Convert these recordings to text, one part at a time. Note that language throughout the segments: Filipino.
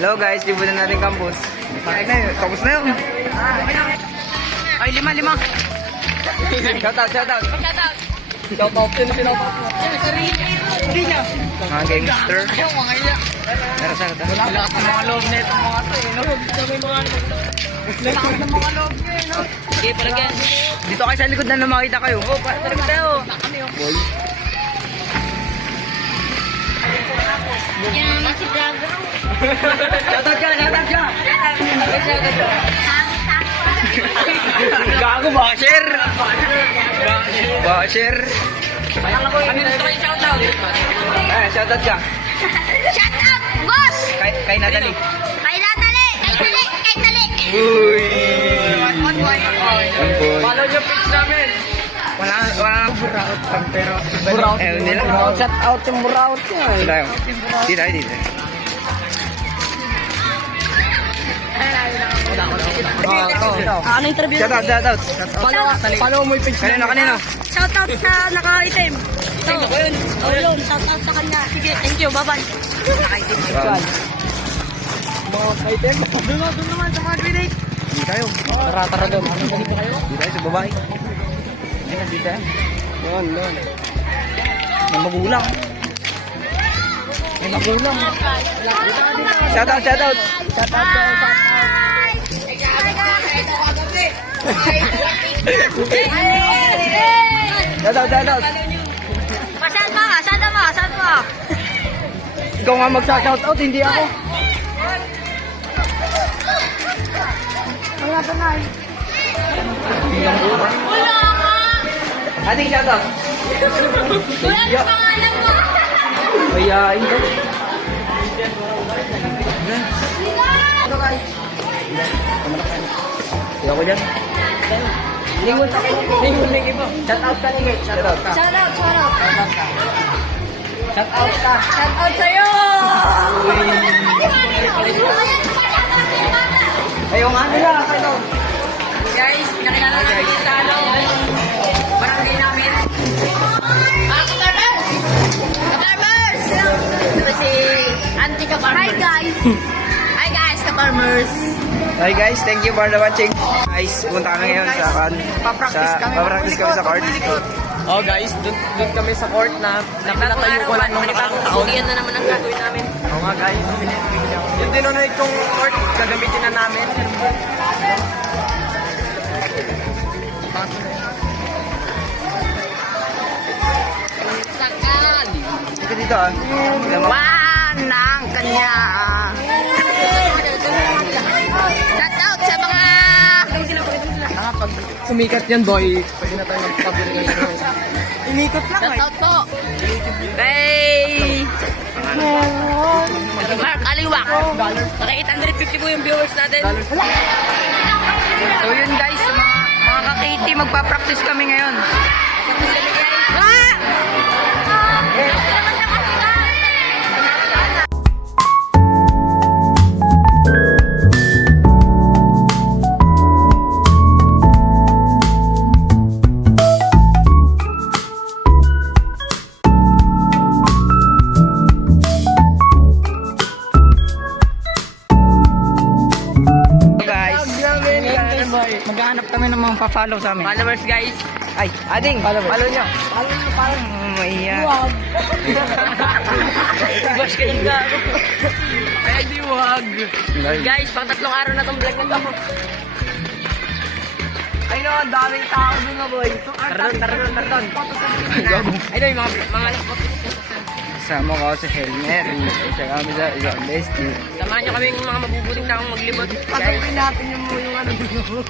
Hello guys, libutan natin campus. Bakit na yun? Tapos na yun. Ay, lima. Shout out. Shout out. Sino pinautot mo? Hindi niya. Mga gangster. Mga iya. Meron sa ito. Wala ka mga loob na itong mga to eh. Lakas ng mga loob niya eh. No? Sige, palagyan. Dito kayo sa likod na makita kayo. Oo, palagyan tayo. Kami yung Boy. Yan naman si Drago. Shout out ka. Gago, basher. Basher. Kami gusto kayo shout out. Shout out ka. Shout out, boss! Kay Natalie. Kay Natalie! Kay Tali! Uy. One point. Follow nyo page namin. Wala nang buraot lang, pero... Buraot. Hindi lang. Shout out yung buraot niya eh. Wala yun. Dito. Ano interview? Shout out. Follow mo yung page Kanino? Shout out sa naka-item. So, yun. Shout out sa kanya. Sige, thank you. Bye-bye. Naka-item. Mga item. Doon naman sa mga grenade. Hindi tayo. Tara doon. Hindi tayo sa babae. Hindi tayo. Doon. May magulang. Shout out. Shout out. Shout out. Saan pa? Ikaw nga magsa-shout out, hindi ako. Wala ka! Ating shout out. Wala ka pangalan mo! Mayain ka. Hindi ako dyan. Lingon po. Shout out ka ni Shout out ka. Shout out! Shout out ka. Shout out sa'yo! Ayaw nga nila. Kayo. Guys, pinakilala namin yung sa barangay namin. Ka-farmers! Ito si Auntie Ka-farmers. Hi guys, Ka-farmers. Hi guys, thank you for the watching. Guys, punta kami ngayon sa Papractice kami sa court. Oh guys, doon kami sa court na pinatayo ko lang nung nakaraang taon. Yan na naman ang gagawin namin. Oo nga guys. Yung dinonate kong court, gagamitin na namin. Sakal! Ito dito ah. Wan ng kanya. Shout out sa mga... Pag sumikat yan boy, pwede na tayo magpabiling ngayon. Inikot lang Shout out po kay Mark Aliwak. Naka 850 po yung viewers natin. So yun guys, mga ka-KT, magpa-practice kami ngayon. Maghanap kami ng mga pa-follow sa amin. Followers guys. Ay, ading, follow nyo. Maiya. Bash kayo gago. Kaya di wag. Guys, pang 3 araw na tong vlog na to. Ay no, ang daming tao dun na boy. Tara doon. Ay no, yung mga Kasama ko si Helmer. Isa kami sa isang bestie. samahan nyo kaming mga mabubuting taong maglibot. Pasapin natin yung ano dito.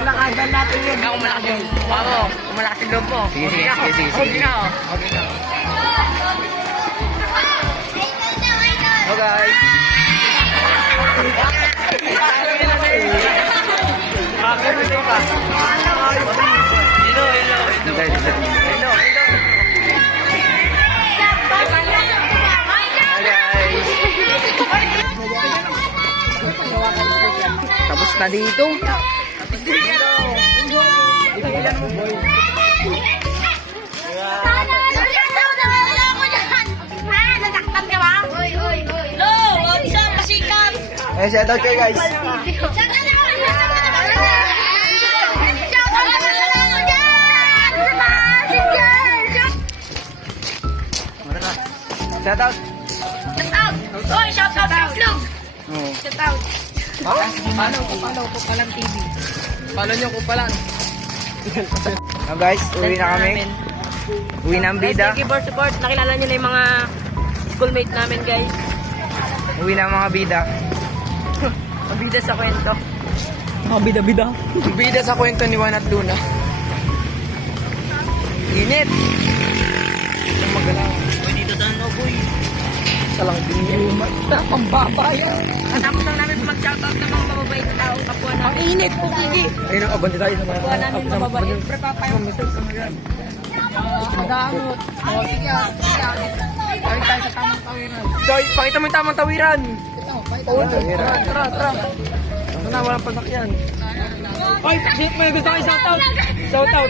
Lakadan natin yun. Kung malakas yung mukha mo, kung malakas yung loob mo. Sige. Okay na oh. Hello guys. Tapos na dito. Nasaktan ka ba? Oy. Lo! Ay, shout out kayo guys. Shout out. Oy, shout out sa vlog. Oo. Shout out. Follow ko palang TV. Follow nyo ko pala. Oh guys, uwi na kami. Uwi na ang Guys, bida. thank you for support. Nakilala nyo na yung mga schoolmate namin, guys. Uwi na ang mga bida. Ang bida sa kwento. Mga bida-bida. Bida sa kwento ni Juan at Luna. Init. Magalaw. Uy, dito tayo no, boy. Salang diniyuma. Pambabayan. Matapos lang namin mag-shoutout ng mga mababait na taong kapwa namin. Ang init po, sige. Ayun, abante tayo sa mga. Kapwa namin mababait. Prepapay. Magamot. Oh, sige. Tayo sa tamang tawiran. So, pakita mo yung tamang tawiran. Tawiran. Tara. Ito na, walang pasakyan. Oy, may gusto kayo shout out. Shout out.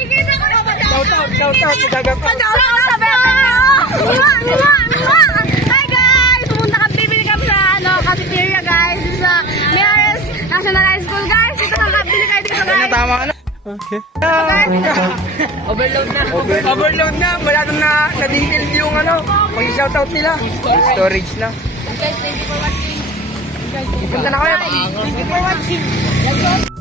Gagapa. Hi guys! Pumunta kami, bibili kami sa cafeteria guys. Sa Mayor's National High School guys. Dito kami bibili kayo dito guys. Tama ka na. Okay. Overload na. Overload na. Masyadong na-detailed yung pag-shout out nila. Storage na. Guys, thank you for watching. Punta na kayo. Thank you for watching.